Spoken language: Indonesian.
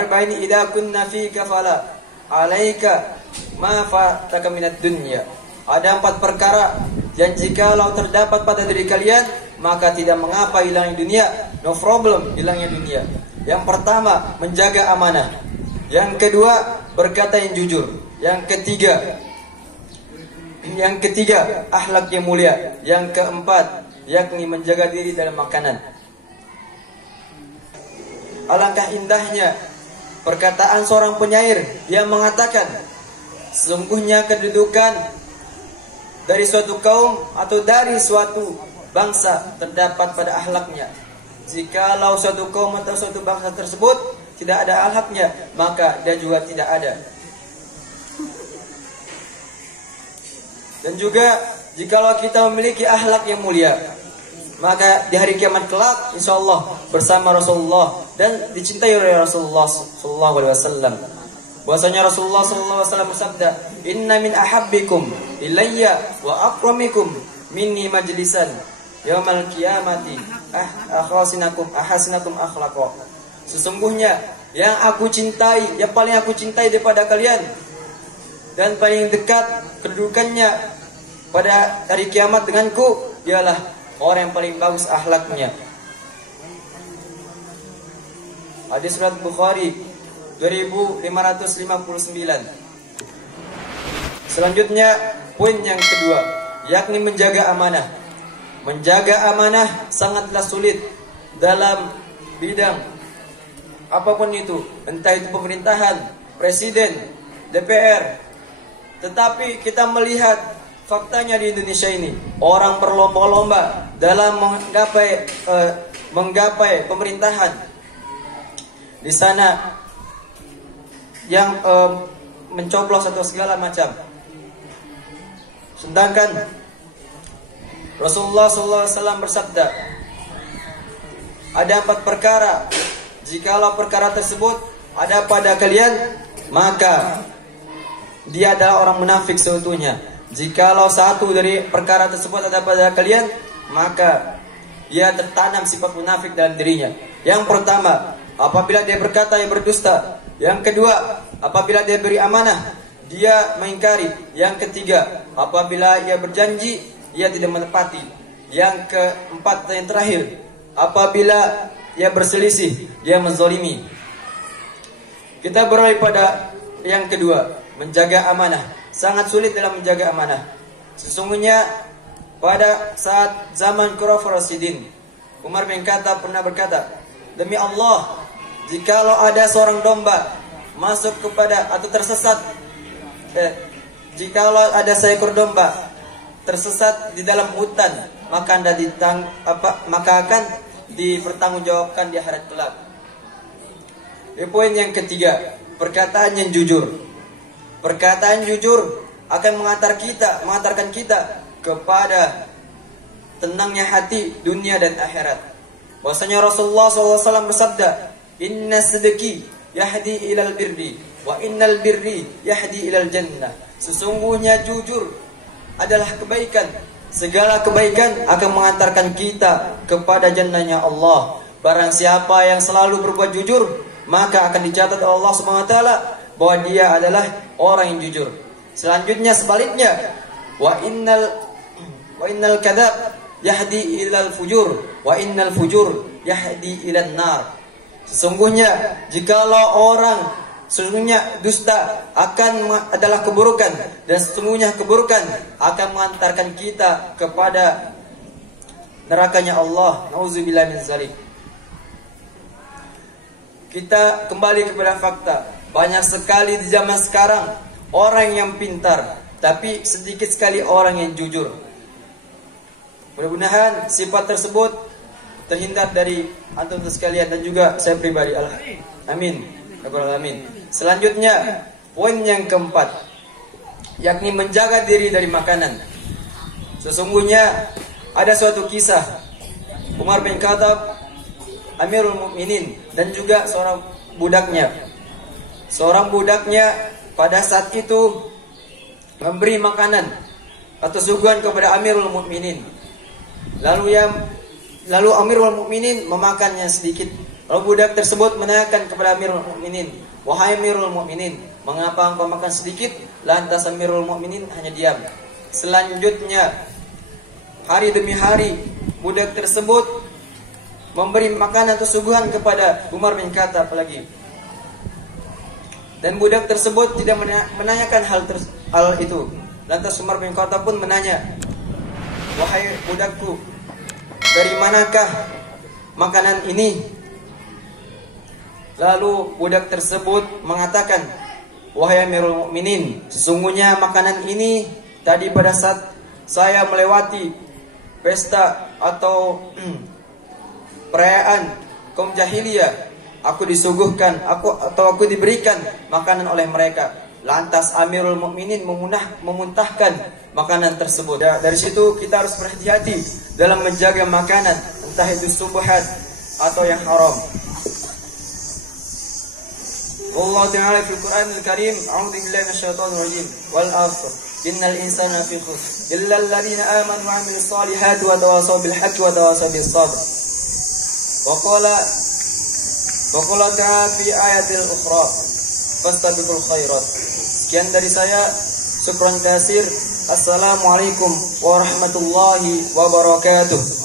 arba'in idza kunna fika fala 'alaika ma fataka minad dunya. Ada 4 perkara yang jikalau terdapat pada diri kalian, maka tidak mengapa hilangnya dunia, no problem hilangnya dunia. Yang pertama, menjaga amanah. Yang kedua, berkata yang jujur. Yang ketiga, akhlak yang mulia. Yang keempat, yakni menjaga diri dalam makanan. Alangkah indahnya perkataan seorang penyair yang mengatakan, sesungguhnya kedudukan dari suatu kaum atau dari suatu bangsa terdapat pada akhlaknya. Jikalau suatu kaum atau suatu bangsa tersebut tidak ada akhlaknya, maka dia juga tidak ada. Dan juga jikalau kita memiliki akhlak yang mulia, maka di hari kiamat kelak insyaallah bersama Rasulullah dan dicintai oleh Rasulullah sallallahu alaihi wasallam. Bahwasanya Rasulullah sallallahu alaihi wasallam bersabda, "Inna min ahabbikum ilayya wa akramikum minni majlisan yaumal qiyamati ahasinakum akhlaqa." Sesungguhnya yang aku cintai, yang paling aku cintai daripada kalian dan paling dekat kedudukannya pada hari kiamat denganku ialah orang yang paling bagus akhlaknya. Hadis riwayat Bukhari 2559. Selanjutnya poin yang kedua, yakni menjaga amanah. Menjaga amanah sangatlah sulit dalam bidang apapun itu, entah itu pemerintahan, presiden, DPR. Tetapi kita melihat faktanya di Indonesia ini, orang berlomba-lomba dalam menggapai pemerintahan. Di sana yang mencoblos atau segala macam. Sedangkan Rasulullah SAW bersabda, ada 4 perkara. Jikalau perkara tersebut ada pada kalian, maka dia adalah orang munafik seutuhnya. Jikalau satu dari perkara tersebut ada pada kalian, maka dia tertanam sifat munafik dalam dirinya. Yang pertama, apabila dia berkata, ia berdusta. Yang kedua, apabila dia beri amanah, dia mengingkari. Yang ketiga, apabila ia berjanji, ia tidak menepati. Yang keempat dan yang terakhir, apabila ia berselisih, dia menzalimi. Kita beralih pada yang kedua, menjaga amanah. Sangat sulit dalam menjaga amanah. Sesungguhnya pada saat zaman Khulafaur Rasyidin, Umar bin Khattab pernah berkata, demi Allah, jikalau ada seorang domba masuk kepada atau tersesat, jikalau ada seekor domba tersesat di dalam hutan, maka akan dipertanggungjawabkan di akhirat kelak. Poin yang ketiga, perkataan yang jujur. Perkataan jujur akan mengantarkan kita kepada tenangnya hati dunia dan akhirat. Bahwasanya Rasulullah SAW bersabda, Inna sidqi yahdi ilal birri wa innal birri yahdi ilal jannah. Sesungguhnya jujur adalah kebaikan. Segala kebaikan akan mengantarkan kita kepada jannahnya Allah. Barang siapa yang selalu berbuat jujur, maka akan dicatat oleh Allah SWT bahwa dia adalah orang yang jujur. Selanjutnya sebaliknya, wa innal kadzab yahdi ilal fujur wa innal fujur yahdi ilan nar. Sesungguhnya sesungguhnya dusta adalah keburukan, dan sesungguhnya keburukan akan mengantarkan kita kepada nerakanya Allah. Nauzubillah min dzalik. Kita kembali kepada fakta. Banyak sekali di zaman sekarang orang yang pintar, tapi sedikit sekali orang yang jujur. Mudah-mudahan sifat tersebut terhindar dari antum sekalian dan juga saya pribadi. Amin. Amin. Selanjutnya, poin yang keempat, yakni menjaga diri dari makanan. Sesungguhnya ada suatu kisah Umar bin Khattab, Amirul Mukminin, dan juga seorang budaknya. Seorang budaknya pada saat itu memberi makanan atau suguhan kepada Amirul Mukminin. Lalu Amirul Mukminin memakannya sedikit Lalu budak tersebut menanyakan kepada Amirul Mukminin, "Wahai Amirul Mukminin, mengapa engkau makan sedikit?" Lantas Amirul Mukminin hanya diam. Selanjutnya, hari demi hari budak tersebut memberi makanan atau suguhan kepada Umar bin Khattab lagi. Dan budak tersebut tidak menanyakan hal itu. Lantas Umar bin Khattab pun menanya, "Wahai budakku, dari manakah makanan ini?" Lalu budak tersebut mengatakan, "Wahai Amirul Mukminin, sesungguhnya makanan ini tadi pada saat saya melewati pesta atau perayaan kaum jahiliyah, aku disuguhkan, aku diberikan makanan oleh mereka." Lantas Amirul Mukminin memuntahkan makanan tersebut. Dari situ kita harus berhati-hati dalam menjaga makanan, entah itu subhat atau yang haram. Wallahu ta'ala fil Qur'anil Karim, a'udzu billahi minasyaitonir rajim. Wal 'asr, innal insana lafi khusr, illa alladziina aamanu wa 'amilus solihati wa tawassaw bil haqqi wa tawassaw bis sabr. Wa qala ta'ala fi ayatil ukhra, fastabiqul khairat. Sekian dari saya, syukran katsir. Assalamualaikum warahmatullahi wabarakatuh.